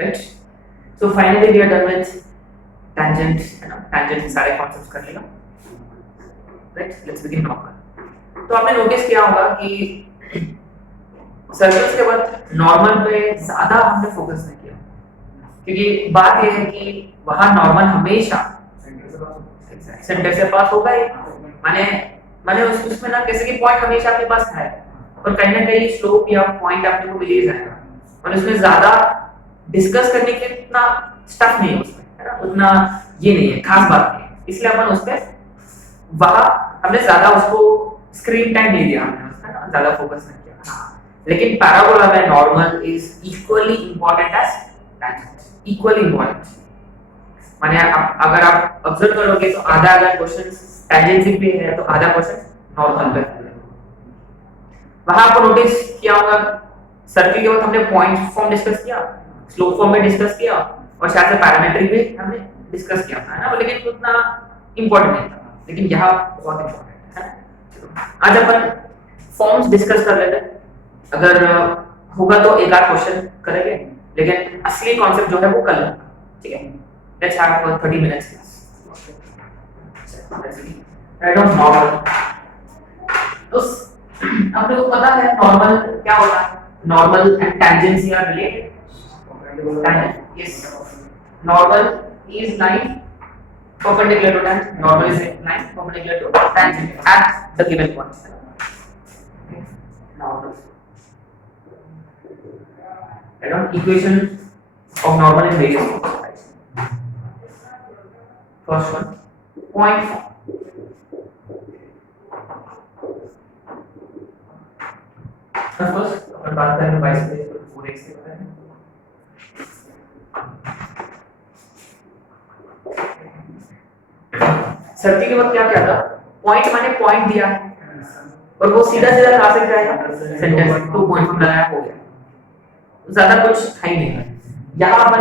Right? So finally we are done with tangent, है ना? tangent के सारे कॉन्सेप्ट्स कर लिया, राइट? Let's begin normal. तो आपने नोटिस किया होगा कि सर्कल्स के बाद नॉर्मल पे ज्यादा हमने फोकस नहीं किया, क्योंकि बात यह है कि वहां नॉर्मल हमेशा सेंटर से पास होगा ही। माने माने उसमें ना कैसे कि पॉइंट हमेशा आपके पास है, और कहीं ना कहीं स्लोप या पॉइंट आपको को मिल जाएगा, और उसमें ज्यादा डिस्कस करने के इतना स्टफ नहीं है उसमें, है ना? उतना ये नहीं है, खास बात नहीं है, इसलिए अपन उस पे वहां हमने ज्यादा उसको स्क्रीन टाइम नहीं दिया, हमने उस पर ज्यादा फोकस नहीं किया। हाँ, लेकिन पैराबोला में normal is equally important as tangent, equally important. माने अगर आप ऑब्जर्व करोगे तो आधा अगर क्वेश्चन टैंजेंसी पे है तो आधा क्वेश्चन नॉर्मल पे है। वहां आपको नोटिस किया होगा सर्किल के बाद हमने पॉइंट फॉर्म डिस्कस किया, स्लोप फॉर्म में डिस्कस किया, और शायद से पैरामीट्रिक भी हमने डिस्कस किया था, है ना? लेकिन उतना इंपॉर्टेंट नहीं था, लेकिन यहाँ बहुत इंपॉर्टेंट है। आज अपन फॉर्म्स डिस्कस कर लेते हैं, अगर होगा तो एक आध क्वेश्चन करेंगे, लेकिन असली कॉन्सेप्ट जो है वो कल होगा, ठीक है? Let's have 30 minutes class. Right of normal, तो आप लोगों को पता है नॉर्मल क्या होता है? Normal and tangency are related. Yes, normal is line perpendicular to tangent. Normal is a line perpendicular to tangent at the given point. Normal. I don't equation of normal in various forms. First one, point form. First, अपन बात करेंगे y से 4x के बारे में। Circle के बाद क्या क्या था? पॉइंट माने पॉइंट दिया है, और वो सीधा सीधा कहां से जाएगा? सेंटर से। 2 पॉइंट लगाया, हो गया, ज्यादा कुछ है ही नहीं। यहां अपन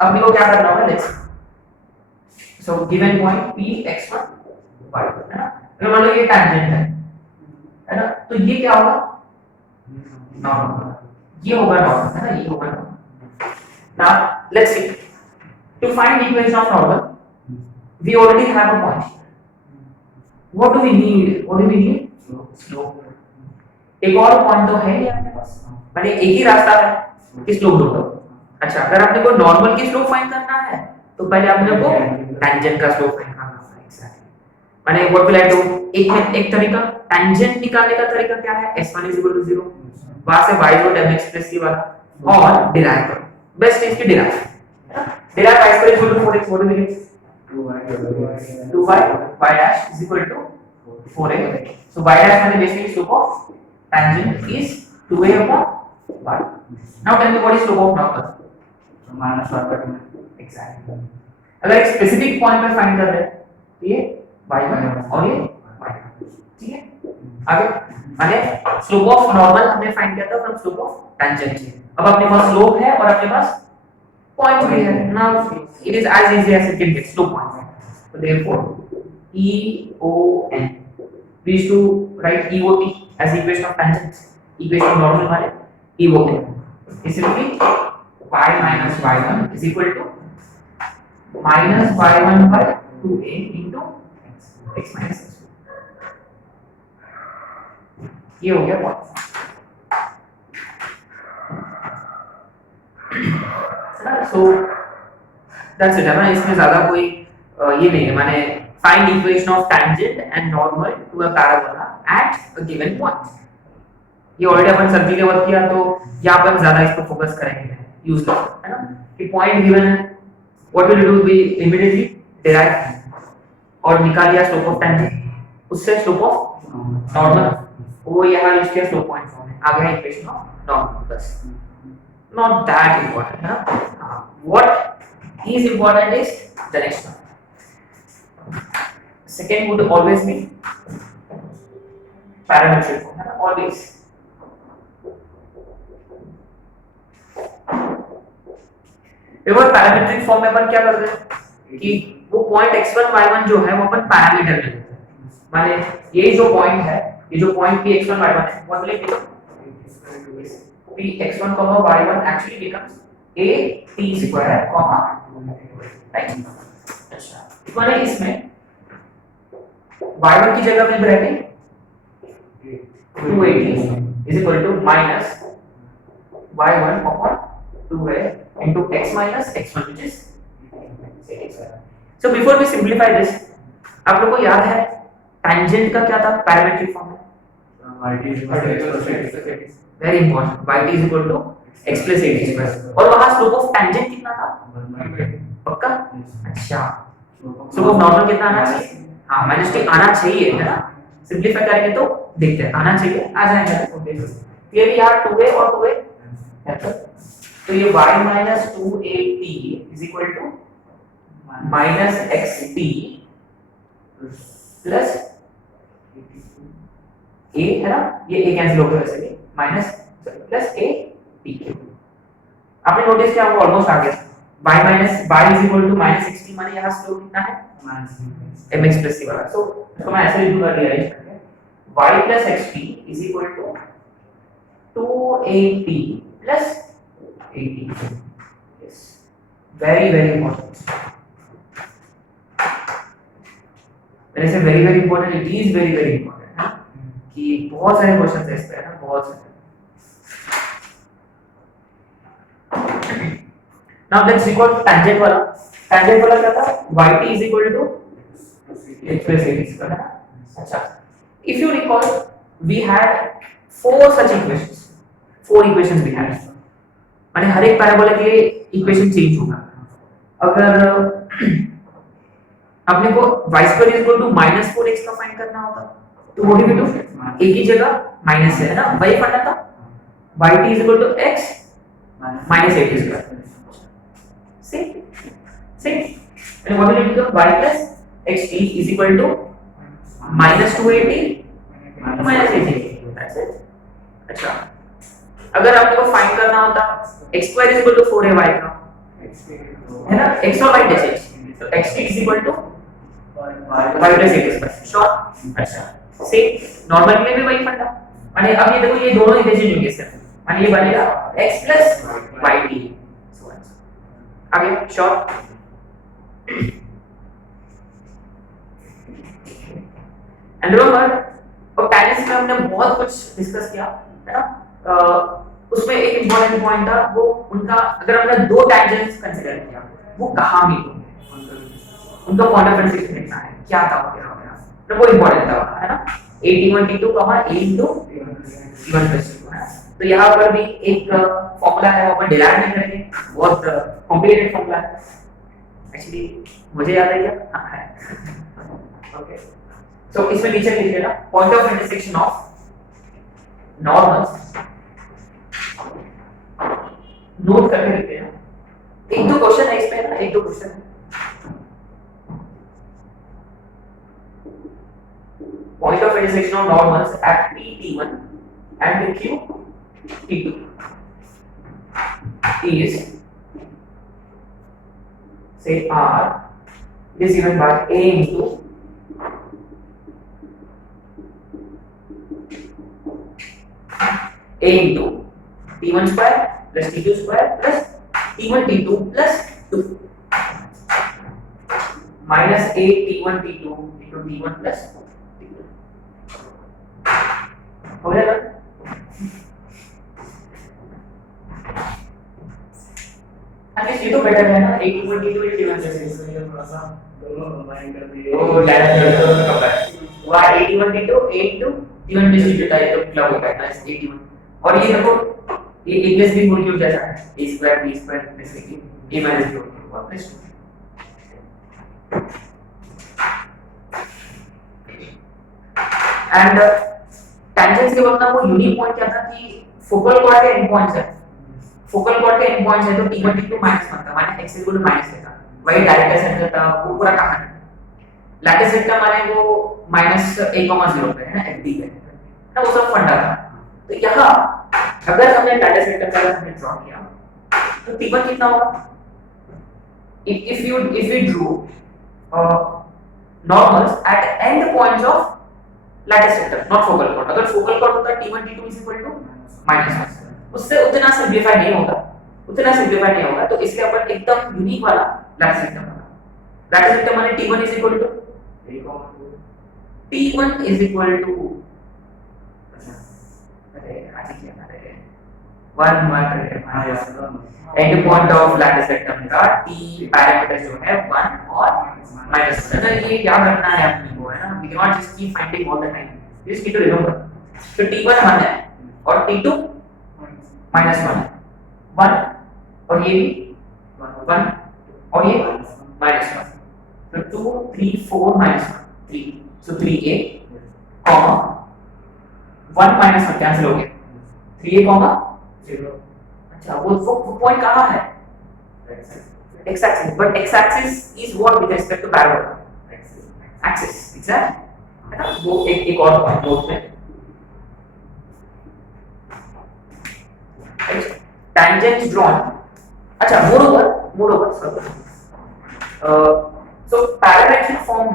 अपने को क्या करना होगा? Let's so given point p x1 y, है ना? अगर मान लो ये टैंजेंट है ना? तो ये क्या होगा? नॉर्मल। ये होगा नॉर्मल, है ना? ये होगा normal. Now let's see, to find equation of normal we already have a point here. What do we need? What do we need? Slope. एक और पॉइंट तो है ही आपके पास, माने एक ही रास्ता है कि स्लोप ढूंढो। अच्छा, अगर आपने को नॉर्मल की स्लोप फाइंड करना है तो पहले आपने को टैंजेंट का स्लोप फाइंड करना होगा। एग्जैक्टली, माने व्हाट विल आई डू? एक तरीका टैंजेंट निकालने का तरीका क्या है? s1 0, वहां से y dot mx plus c वाला और डिराइव करो। बेस्ट चीज की derive, derive y square 4x, what do we get? 2y y dash is equal to 4a. So y dash means basically slope of tangent is 2a upon y. Now tell me what is slope of normal? So minus 1/2. Exactly. अगर एक specific point पे find कर रहे हैं तो ये y और ये y, ठीक है? आगे माने स्लोप ऑफ नॉर्मल हमने फाइंड किया था फ्रॉम स्लोप ऑफ टेंजेंट। अब अपने पास स्लोप है और अपने पास point भी है। Now it is as easy as it can get, slope point. So therefore EON, we used to write EOT as equation of tangent, equation of normal वाले EON is simply y minus y1 is equal to minus y1 by 2a into x minus x2। ये हो गया point। So that's it, है ना? इसमें ज्यादा कोई ये नहीं है, माने find equation of tangent and normal to a parabola at a given point। ये ऑलरेडी अपन सर्किल के वर्क किया, तो यहाँ पर ज्यादा इस पर फोकस करेंगे, यूज कर, है ना? कि पॉइंट गिवन है, what will do? We immediately derive और निकाल लिया स्लोप ऑफ टेंजेंट, उससे स्लोप ऑफ नॉर्मल, वो यहाँ यूज किया स्लोप पॉइंट फॉर्म में, आ गया इक्वेशन ऑफ नॉर्मल। बस not that important, huh? What is important is the next one. Second would always be parametric form, always। देखो parametric form में अपन क्या करते हैं कि वो पॉइंट x1 y1 जो है वो अपन पैरामीटर में लेते हैं। माने ये जो पॉइंट है, ये जो पॉइंट p x1 y1 है, वो ले p x1, y1 actually becomes a t square comma right. अच्छा मैंने इसमें y1 की जगह में bracket 280 is equal to minus y1 upon 2a into x minus x1 which is 86. So before we simplify this, आप लोगों को याद है tangent का क्या था पैरामीट्रिक फॉर्म में very important y is equal to x plus 80 square और वहां स्लोप ऑफ tangent कितना था पक्का। अच्छा स्लोप ऑफ नॉर्मल कितना आना चाहिए हाँ -t आना चाहिए है ना। सिंपलीफाई करेंगे तो देखते हैं आना चाहिए आ जाएगा। ये भी यार 2a और 2a तो ये y minus 2at is equal to minus xt plus a है ना ये a कैंसिल हो गया वैसे भी माइनस प्लस a t आपने नोटिस किया वो ऑलमोस्ट आ गया y minus y is equal to minus 60 माने यहाँ स्लोप कितना है mx plus c वाला। सो इसको मैं ऐसे लिखूंगा रीअरेंज करके y plus xt is equal to 2at plus 80 yes very important when I say very important it is very important है कि बहुत सारे क्वेश्चंस है इस पे ना बहुत सारे। now let's recall tangent वाला क्या था yt is equal to x plus 80 है ना। अच्छा if you recall we had four equations we had माने हर एक पैराबोला के लिए इक्वेशन चेंज होगा। अगर अपने को y square is equal to minus 4x का फाइंड करना होता तो वो भी तो एक ही जगह माइनस है ना वही फंडा था yt is equal to x minus 80 square see and what will it become y plus xt is equal to minus 280 minus 80 that's it। अच्छा अगर आपको फाइंड करना होता x square is equal to 4ay का है ना x और y कैसे तो xt is equal to y plus 80 square sure. अच्छा से नॉर्मल में भी वही फंडा माने अब ये देखो ये दोनों इंटरचेंज होंगे इससे माने ये बनेगा x plus yt आगे श्योर। एंड रिमेंबर और टैंजेंट्स में हमने बहुत कुछ डिस्कस किया है ना उसमें एक इंपॉर्टेंट पॉइंट था वो उनका अगर हमने दो टैंजेंट्स कंसीडर किया वो कहां मीट होंगे उनका पॉइंट ऑफ इंटरसेक्शन कितना है क्या था वगैरह तो वो इंपॉर्टेंट था है ना a1 t2 a into t1 plus t2 है। तो यहाँ पर भी एक फॉर्मूला है वो अपन डिराइव नहीं करेंगे बहुत कॉम्प्लिकेटेड फॉर्मूला है एक्चुअली मुझे याद है क्या हाँ है ओके। सो इसमें नीचे लिखिएगा point of intersection of normals note करके लिखते हैं एक दो क्वेश्चन है इसमें ना एक दो क्वेश्चन है point of intersection of normals at P T1 and Q T2 is say R is given by A into T1 square plus T2 square plus T1 T2 plus 2 minus A T1 T2 into T1 plus हो गया ना at least ये तो better है ना एक equal to t1 जैसे ये थोड़ा सा दोनों कंबाइन कर दिए ओ डायरेक्ट दोनों कंबाइन हुआ a1 t2 a into t1 plus t2 type तो क्लब होगा ना इस a1 और ये देखो ये a plus b whole cube जैसा है a square b square plus a minus b whole cube और प्लस एंड टेंजेंट्स के वक्त ना वो यूनिक पॉइंट क्या था कि फोकल कॉर्ड के एंड पॉइंट्स है फोकल कॉर्ड के एंड पॉइंट्स है तो t1 t2 माइनस बनता माने x इक्वल टू माइनस लेगा वही डायरेक्ट सेंटर था वो पूरा कहां है लैटिस सेक्टर माने वो -a,0 पे है ना fd पे ना वो सब फंडा था। तो यहां अगर हमने लैटिस सेक्टर का हमने ड्रॉ किया तो t1 कितना होगा if we drew normals at end points of lattice sector not focal chord अगर focal chord होता t1 t2 is equal to -1 उससे उतना सिंपलीफाई नहीं होगा उतना सिंप्लीफाई नहीं होगा, तो इसलिए अपन एकदम यूनिक वाला लैटिस रेक्टम बना। लैटिस रेक्टम माने t1 is equal to t1 is equal to अरे आज क्या कर रहे हैं 1 1 end point of latus rectum का t पैरामीटर जो है 1 और माइनस। तो ये याद रखना है अपने को, है ना, we can not just keep finding all the time, just need to remember. तो t1 1 है और t2 माइनस 1 और ये भी 1 और ये माइनस 1, तो 2 3 4 माइनस 1 3, सो 3a कॉमा 1 माइनस 1 कैंसिल हो गया, 3a कॉमा 0। अच्छा वो पॉइंट कहाँ है? x axis, but x axis is what with respect to parabola? Axis, exact है ना। वो एक और पॉइंट नोट में, tangents drawn। अच्छा moreover so parametric form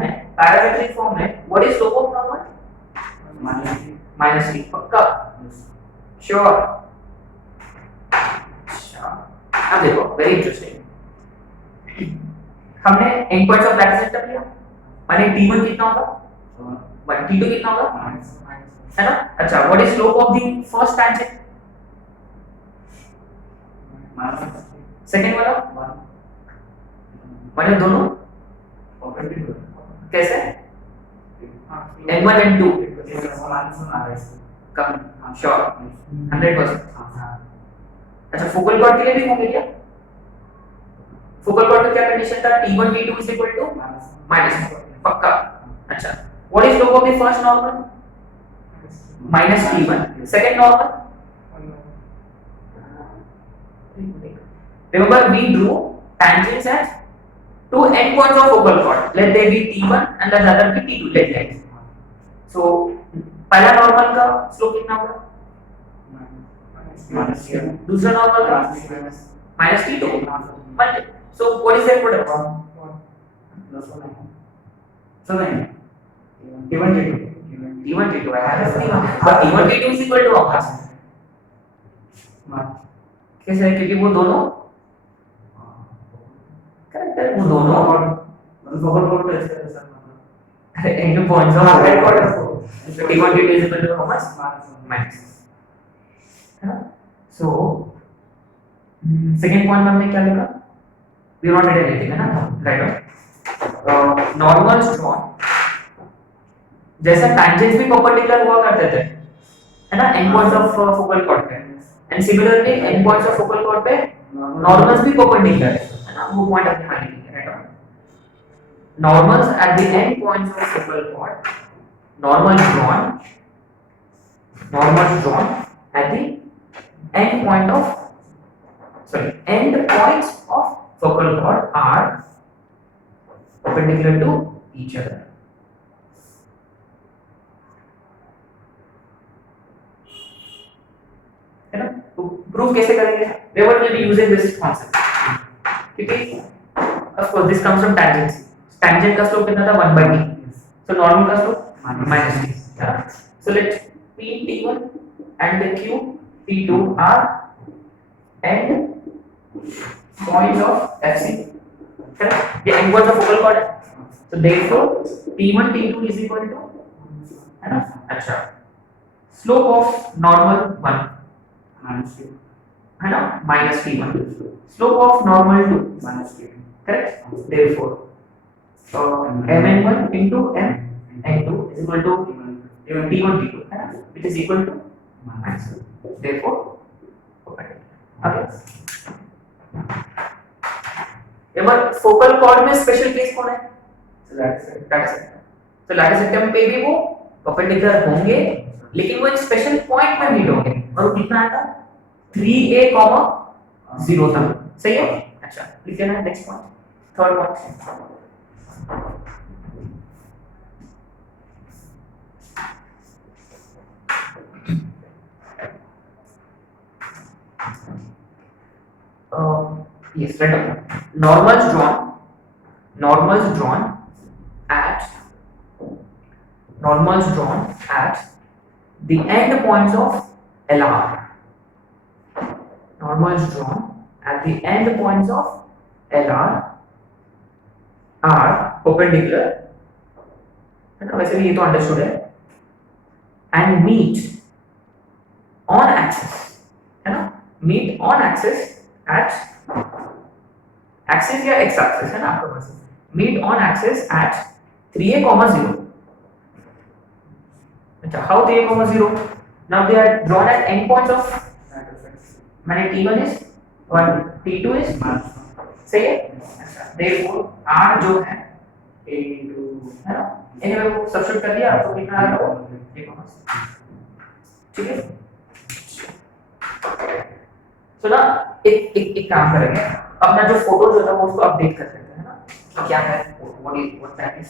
में what is slope of normal? minus t, पक्का श्योर। अच्छा अब देखो वेरी इंटरेस्टिंग, हमने and points of latus rectum लिया, माने t1 कितना होगा 1, t2 कितना होगा है ना। अच्छा what is slope of the first tangent? Second वाला 1 है, दोनों कैसे? n1 n2 कम श्योर 100%। अच्छा फोकल कॉर्ड के लिए भी होंगे क्या? फोकल कॉर्ड का क्या कंडीशन था? t1 t2 is equal to minus पक्का। अच्छा what is slope of the first normal? Minus t1, second normal remember we drew tangents at two endpoints of focal chord, let they be t1 and the other be t2, let that। so पहला normal का slope कितना होगा? दूसरा normal का minus t2, so what is their product? so then t1 t2 I have t1 but t1 t2 is equal to how much? कैसे है? क्योंकि वो दोनों करेक्ट है, वो दोनों और फोकल कॉर्ड पे ऐसे अरे and points of focal cord है, t1 t2 is equal to how much? Minus है ना। सो सेकंड पॉइंट में हमने क्या लिखा? वी नॉट रिटन एनीथिंग, है ना, राइट। नॉर्मल्स ड्रॉन, जैसा टैंजेंट्स भी परपेंडिकुलर हुआ करते थे, है ना, and points of focal chord पे, and similarly and points of focal chord पे नॉर्मल्स भी परपेंडिकुलर है ना, वो पॉइंट अपने हाथ में है, right. Normals at the end points of focal chord, normals drawn at the end point of end points of focal cord are perpendicular to each other, है ना। तो प्रूफ कैसे करेंगे? we will be using this concept, क्योंकि of course this comes from tangent। tangent का slope कितना था? 1/t, so normal का slope minus t, so let p t1 and the q t2 are end points of fc, correct? ये end points of focal cord है, so therefore t1 t2 is equal to, है ना। अच्छा slope of normal 1 है ना, minus t1, slope of normal 2 minus t2, correct? therefore mn1 into mn2 is equal to t1 t2, है ना, which is equal to minus 2, therefore okay। ये बार focal cord में special case कौन है? तो lattice rectum पे भी वो परपेंडिकुलर होंगे, लेकिन वो एक स्पेशल पॉइंट में मीट होंगे, और वो कितना आया था? 3a, 0 था, सही है। अच्छा लिख लेना next point, third point. yes, right up. Normals drawn at the end points of LR. Normals drawn at the end points of LR are perpendicular, है ना, वैसे भी ये तो अंडरस्टूड है, and meet on axis, है ना, meet on axis at axis या x axis है ना आपके पास, meet on axis at 3a, 0. अच्छा, how 3a, 0? Now they are drawn at endpoints of, माने t1 is और t2 is, सही है? Therefore r जो है a into, है ना, इन्हें वो सब्स्टिट्यूट कर दिया, आपको कितना आ रहा है? ठीक है? तो ना एक काम करेंगे, अपना जो फोटो जो था वो उसको अपडेट कर देते हैं ना, तो क्या है, what that is,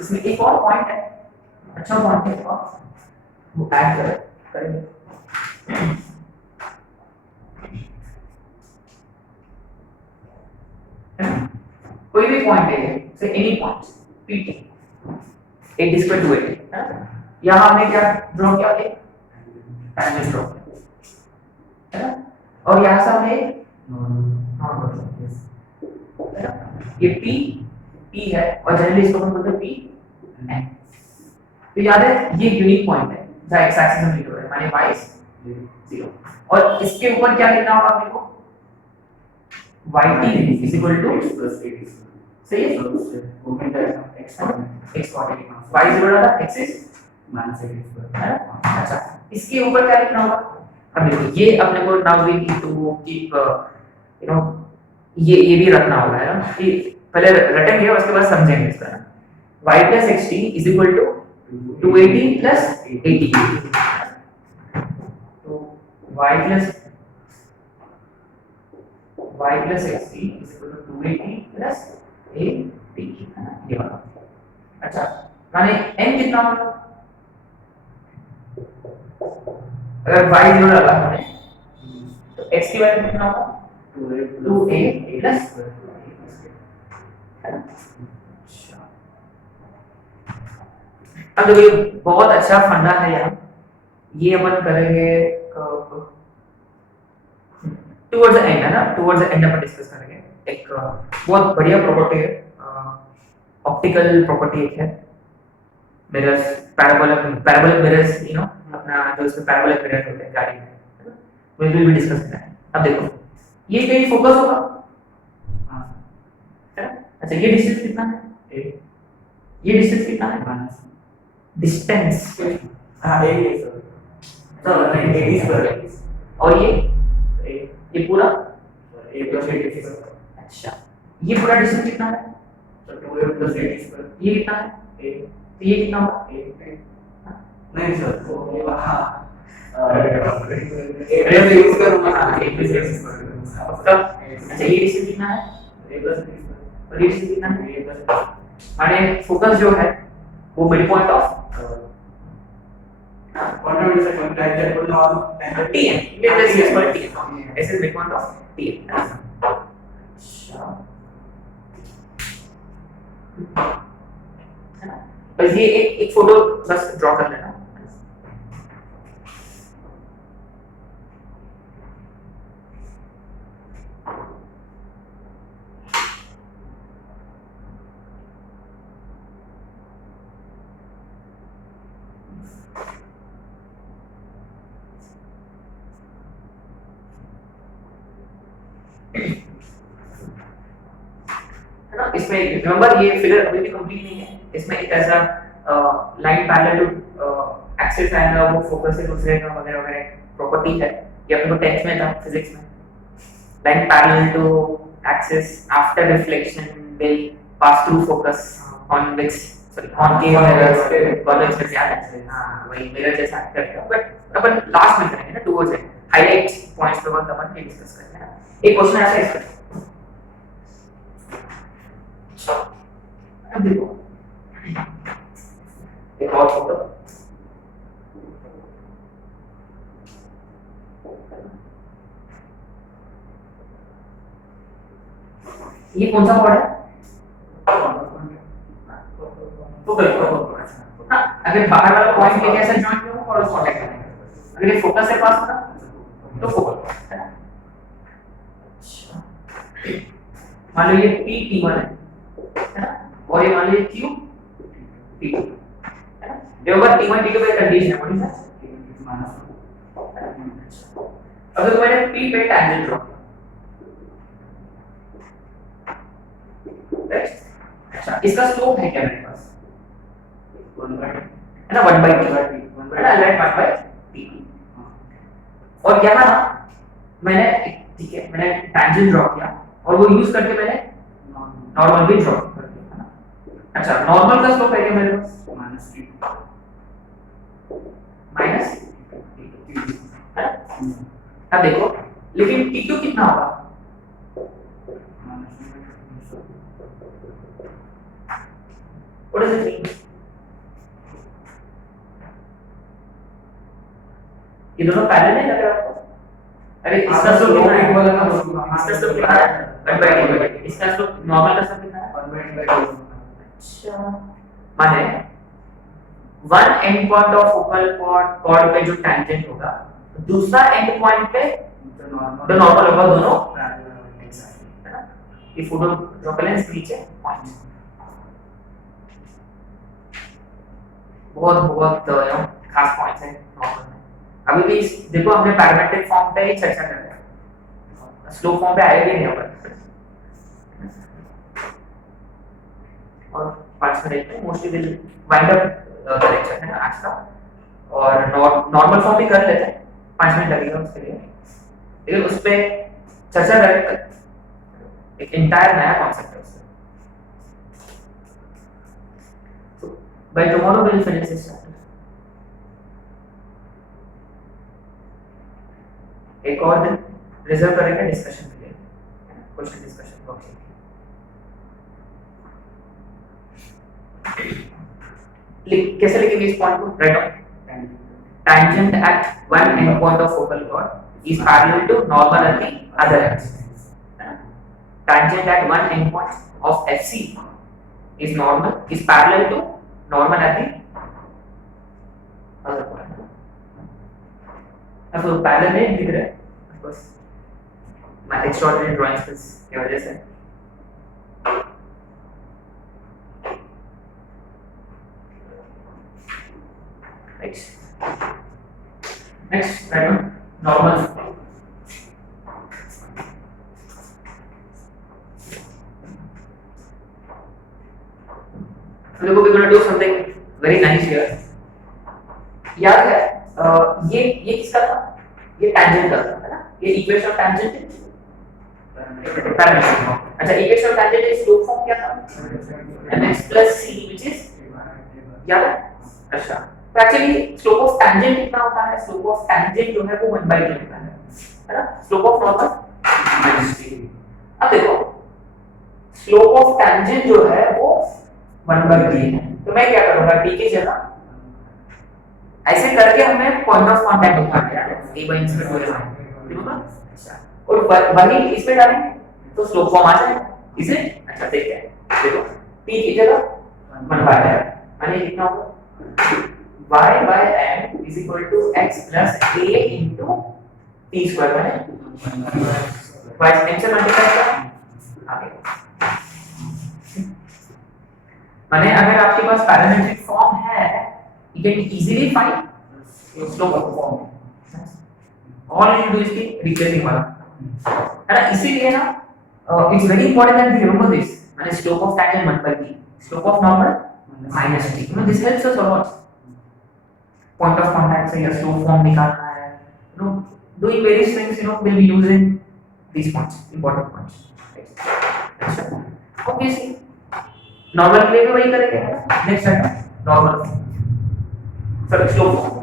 इसमें एक और पॉइंट है, अच्छा पॉइंट है, वो ऐड करेंगे। कोई भी पॉइंट ले लें, से एनी पॉइंट pt, एक डिस्क 280 है ना, यहाँ हमने क्या ड्रॉ किया, एक टैंजेंट ड्रॉ किया है ना, और यहाँ से हमने नॉर्मल है ना, ये p है और जनरली इसको हम बोलते हैं p n। तो याद है ये यूनिक पॉइंट है जहाँ x एक्सिस में मीट हो रहा है, माने y is 0, और इसके ऊपर क्या लिखना होगा अपने को, yt is equal to सही है, x कोऑर्डिनेट y 0 डाला, x is अच्छा, इसके ऊपर क्या लिखना होगा, अब देखो ये अपने को now we need to keep you know, ये भी रखना होगा है ना, कि पहले रटेंगे और उसके बाद समझेंगे इसका ना, y plus xt is equal to 280 plus 80, तो y plus xt is equal to 280 plus 80, है ना, ये वाला। अच्छा, माने n कितना होगा, अगर y 0 डाला हमने तो x की वैल्यू कितना होगा, 2a plus, अब देखो ये बहुत अच्छा फंडा है यार, ये अपन करेंगे कब, टुवर्ड्स द एंड है ना, towards the end upon discuss करेंगे, एक बहुत बढ़िया प्रॉपर्टी है, ऑप्टिकल प्रॉपर्टी एक है, mirrors, parabolic mirrors, you know, अपना जो इसमें पैराबोलिक मिरर होते हैं गाड़ी में, है ना, वो भी डिस्कस करना है। अब देखो ये कहीं फोकस होगा, हां है ना, अच्छा ये डिस्टेंस कितना है, ये डिस्टेंस कितना है, डिस्टेंस हां ये सर, चलो 80 पर, और ये पूरा a plus 80, अच्छा ये पूरा डिस्टेंस कितना है, तो 2a plus 80 पर, ये कितना है, a, तो ये कितना होगा, नहीं सर, तो ये हां a यूज करूंगा, a plus 80 पर, अच्छा ये डिस्टेंस कितना है, a plus 80 पर, और ये डिस्टेंस कितना है, a plus, माने फोकस जो है वो mid point of point of second tangent को normal tn, let's say call tn, ऐसे मिड पॉइंट ऑफ tn, अच्छा है ना, बस ये एक फोटो बस ड्रॉ कर लेना, इसमें रिमेंबर ये फिगर अभी भी कंप्लीट नहीं है, इसमें एक ऐसा line parallel to axis and वो फोकस से दूसरे का वगैरह वगैरह प्रॉपर्टी है, ये अपने को 10th में था फिजिक्स में, line parallel to axis after reflection will pass through focus on which, sorry concave mirror, college में क्या है, हां वही मिरर जैसा एक्ट करेगा, बट अपन लास्ट में करेंगे ना, टुवर्ड्स इट हाईलाइट पॉइंट्स पे बहुत अपन ये डिस्कस करेंगे ना। एक क्वेश्चन ऐसा है इसका, अब देखो एक और फोटो, ये कौन सा पॉइंट है, तो अगर बाहर वाला पॉइंट लेके ऐसा जॉइन किया और उसको कांटेक्ट करेंगे, अगर ये फोकस से पास होगा तो फोकस है ना, मान लो ये p t1 है ना, और ये मान लो ये q t2 है ना। रिमेंबर t1 t2 पे कंडीशन है, व्हाट इज दैट? अगर मैंने p पे टैंजेंट ड्रॉ किया, अच्छा इसका स्लोप है क्या मेरे पास? 1 बाय है ना, 1 बाय t है ना, लेट 1 बाय t। और यहाँ ना मैंने, ठीक है, मैंने टैंजेंट ड्रॉ किया और वो यूज करके मैंने नॉर्मल भी ड्रॉ कर दिया है ना। अच्छा नॉर्मल का स्लोप है क्या मेरे पास? माइनस है ना। अब देखो लेकिन t2 कितना होगा? What does it mean? ये दोनों पैरेलल है लग रहा है आपको? अरे इसका स्लोप कितना है? इसका स्लोप कितना है? 1 बाय t। इसका स्लोप नॉर्मल का स्लोप कितना है? 1 बाय t। अच्छा माने one and point of focal chord पे जो टैंजेंट होगा, दूसरा एंड पॉइंट पे जो नॉर्मल होगा, दोनों है ना। ये फोटो प्रोपेलेंस नीचे पॉइंट बहुत बहुत खास पॉइंट्स है नॉर्मल में। अभी भी देखो हमने पैरामेट्रिक फॉर्म पे ही चर्चा कर रहे हैं, स्लोप फॉर्म पे आए भी नहीं होगा। और 5 मिनट में mostly will wind up the lecture है ना आज का, और नॉर्मल फॉर्म भी कर लेते हैं, 5 मिनट लगेगा उसके लिए, लेकिन उस पे चर्चा करेंगे, एक एंटायर नया कॉन्सेप्ट है उससे। तो by tomorrow will finish this chapter. एक और दिन रिजर्व करेंगे डिस्कशन के लिए, क्वेश्चन डिस्कशन बॉक्स। कैसे लिखेंगे इस पॉइंट को? Write down, tangent at one end point of focal chord is parallel to normal at the other end. Tangent at one end point of FC is parallel to normal at the other point. अब वो parallel नहीं दिख रहा है, बस मैं extraordinary drawing skills की वजह से। Next, normal. So we're going to do something very nice here. याद है ये किसका था? ये टैंजेंट का था, है ना? ये equation of tangent parametric form. अच्छा equation of tangent is slope form क्या था? mx plus c which is याद है? अच्छा तो एक्चुअली स्लोप ऑफ टैंजेंट कितना होता है? स्लोप ऑफ टैंजेंट जो है वो 1 बाय t होता है ना। Slope of normal -t। अब देखो स्लोप ऑफ टैंजेंट जो है वो 1 बाय t है, तो मैं क्या करूंगा, t की जगह ऐसे करके हमें पॉइंट ऑफ कांटेक्ट निकालना है, a बाय इंसिडेंट हो जाएगा, ठीक है। अच्छा और वही इसमें डालेंगे तो स्लोप फॉर्म आ जाएगा, इसे अच्छा देखते हैं। देखो t की जगह 1 बाय है, माने कितना होगा? y by m is equal to x plus a into t square बने y m से मल्टीप्लाई करें आगे। माने अगर आपके पास पैरामेट्रिक फॉर्म है, you can easily find slope of form. All you do is the replacing वाला, है ना। इसीलिए ना it's very important that we remember this, माने slope of tangent 1 by t, slope of normal minus t. You know this helps us a lot. Point of contact से या slope form निकालना है, you know, doing various things, you know, we'll be using these points, important points. अच्छा, obviously, normal के लिए भी वही करेंगे, है ना? Next है normal, sorry, slope form.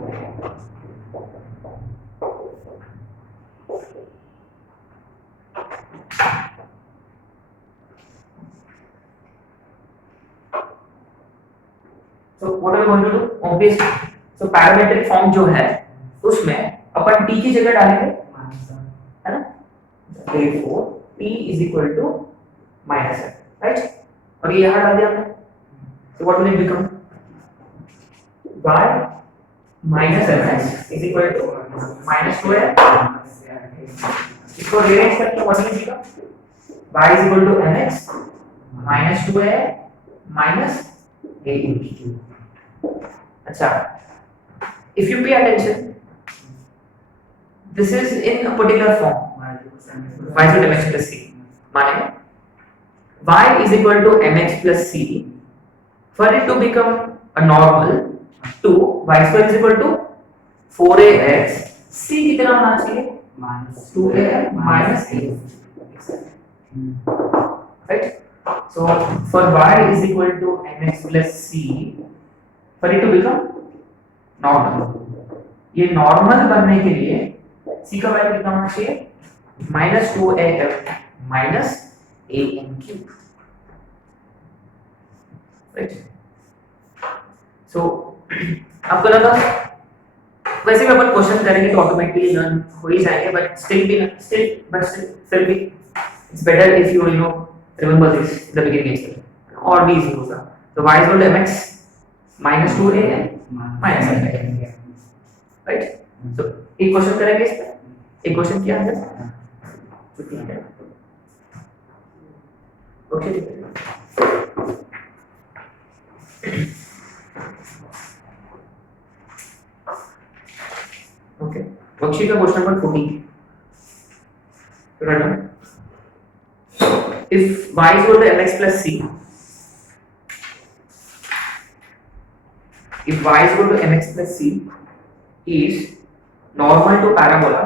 So what are we going to do? Obviously. तो पैरामेट्रिक फॉर्म जो है उसमें अपन t की जगह डालेंगे, है ना। therefore t is equal to minus f, right? और ये यहाँ डाल दिया हमने, so what will it become? y minus f is equal to minus 2f। इसको रीअरेंज करके what will it become? y is equal to mx minus 2a minus a into q. अच्छा, if you pay attention, this is in a particular form, y is equal to mx plus c. माने y is equal to mx plus c. For it to become a normal, 2 y square is equal to 4ax. c कितना होना चाहिए? minus 2a minus a. Right? So for y is equal to mx plus c, for it to become normal, ये normal बनने के लिए c का value कितना होना चाहिए? minus 2af minus a n cube. Right? So आपको लगा वैसे भी अपन क्वेश्चन करेंगे तो ऑटोमेटिकली लर्न हो ही जाएंगे, बट स्टिल भी it's better if you know remember this in the beginning itself, और भी इजी होगा. तो y is equal to mx minus 2a minus a, right. तो एक क्वेश्चन करेंगे इस पे, एक क्वेश्चन किया है तो ठीक है. ओके ठीक है. ओके, वर्कशीट का question number 14. Run. If y is equal to mx plus c, if y is equal to mx plus c is normal to parabola,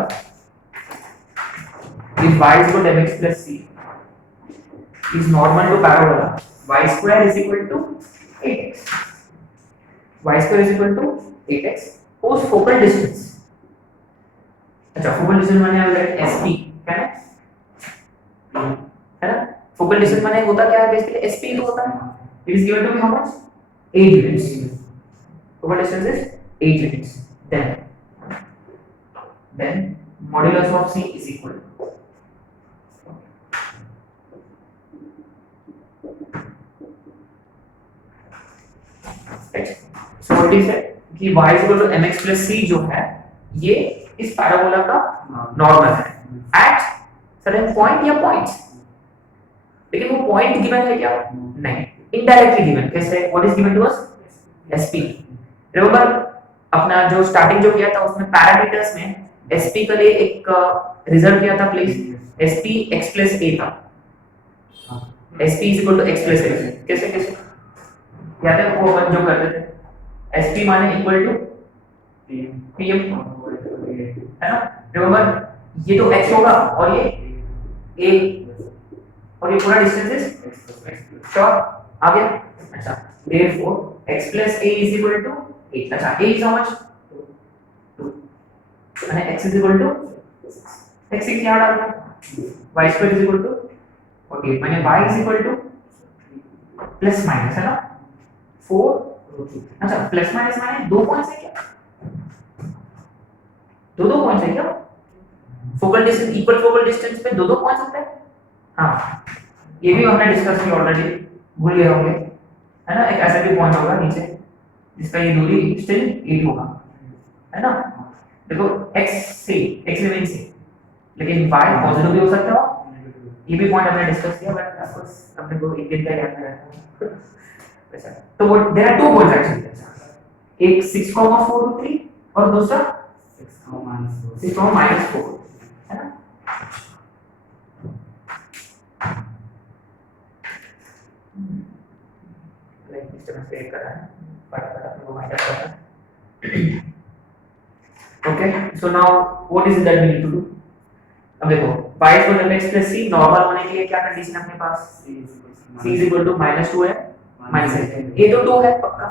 if y is equal to mx plus c is normal to parabola, y square is equal to 8x. Y square is equal to 8x. Whose focal distance? अच्छा, focal distance माने आप sp क्या है ना. Focal distance माने होता क्या है? बेसिकली sp तो होता है. It is given to be how much? 8 units. Focal distance is 8 units. then modulus of c is equal to right. So what is it कि y is equal to mx plus c जो है ये इस parabola का normal है at certain point या points. लेकिन वो पॉइंट गिवन है क्या? नहीं, इनडायरेक्टली गिवन. कैसे? What is given to us? sp. Remember अपना जो स्टार्टिंग जो किया था उसमें पैरामीटर्स में sp के लिए एक रिजल्ट किया था please. sp x plus a था. sp is equal to x plus a. कैसे कैसे याद है वो अपन जो करते थे? sp माने इक्वल टू pm है ना. रिमेंबर ये तो x होगा और ये a और ये पूरा डिस्टेंस इज श्योर आ गया. अच्छा, therefore x plus a is equal to 8. अच्छा, a is how much? 2 and x is equal to x से क्या डालना? y square is equal to 48 माने y is equal to plus minus है ना 4. अच्छा, प्लस माइनस माने दो पॉइंट्स है क्या? दो पॉइंट्स है क्या? Focal distance equal focal distance पे दो पॉइंट्स होते हैं. हाँ, ये भी हमने डिस्कस किया ऑलरेडी, भूल गए होंगे है ना. एक ऐसा भी पॉइंट होगा नीचे जिसका ये दूरी स्टिल 8 होगा है ना. देखो x से x रिमेन से, लेकिन y पॉजिटिव भी हो सकता है. ये भी पॉइंट हमने डिस्कस किया, बट ऑफ कोर्स अपने को एक दिन का याद रखना है. अच्छा, तो वो there are two points actually. एक 6,423 और दूसरा 6,-4 है ना. लाइक डिस्टेंस पे कर रहा है, फटाफट अपने को माइनस करना है. Okay, so now what is that we need to do? अब देखो y equal to mx plus c normal होने के लिए क्या कंडीशन अपने पास? c इज इक्वल टू -2 है माइनस a. ये तो 2 है पक्का.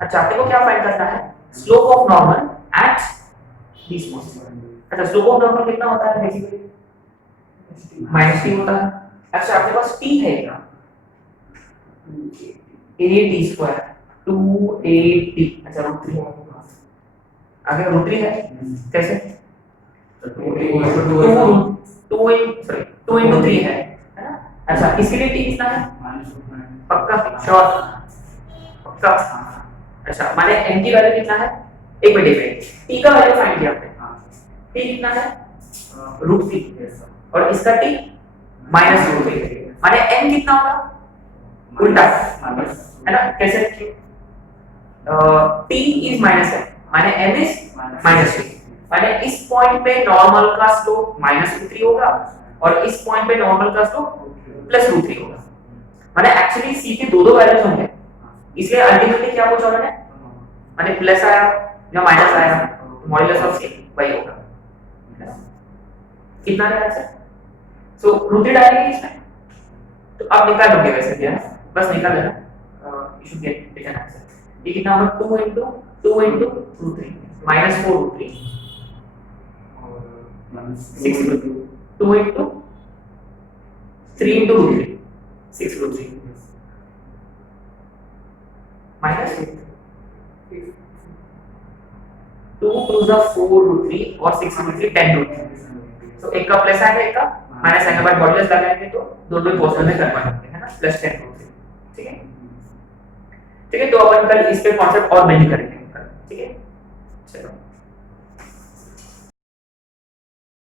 अच्छा, आपको को क्या फाइंड करना है? Slope of normal at this point. अच्छा, स्लोप ऑफ नॉर्मल कितना होता है बेसिकली? -t होता है. अच्छा, आपके पास t है क्या? a t square 2at. अच्छा, √3 है आगे. √3 है कैसे? 2 into 3 है ना. अच्छा, इसके लिए t कितना है? पक्का श्योर पक्का. अच्छा, माने n की वैल्यू कितना है? एक मिनट में t का वैल्यू फाइंड किया आपने. t कितना है? √3 और इसका t माइनस रूट 3 माने n कितना होगा उल्टा है ना कैसे t इज माइनस n माने n इज माइनस 3 माने इस पॉइंट पे नॉर्मल का स्लोप माइनस रूट 3 होगा और इस पॉइंट पे नॉर्मल का स्लोप प्लस रूट 3 होगा माने एक्चुअली c के दो वैल्यूज होंगे इसलिए अल्टीमेटली क्या पूछा उन्होंने माने प्लस आया या माइनस आया मॉड्यूलस ऑफ c वही होगा कितना रहेगा सर सो रूट 3 डालेंगे इसमें तो अब निकाल लोगे वैसे क्या बस निकाल लेना you should get it an answer ये कितना होगा 2 into 2 into root 3 minus 4 root 3 और 6 root 2 into 3 into root 3 6 root 3 minus 2 to the 4 root 3 और 6 root 3 10 root 3 तो एक का प्लस आएगा एक का माइनस आएगा बट मॉड्यूलस लगाएंगे तो दोनों ही पॉजिटिव में कन्वर्ट होंगे है ना प्लस 10 root 3 ठीक है तो अपन कल इस पे कॉन्सेप्ट और बिल्ड करेंगे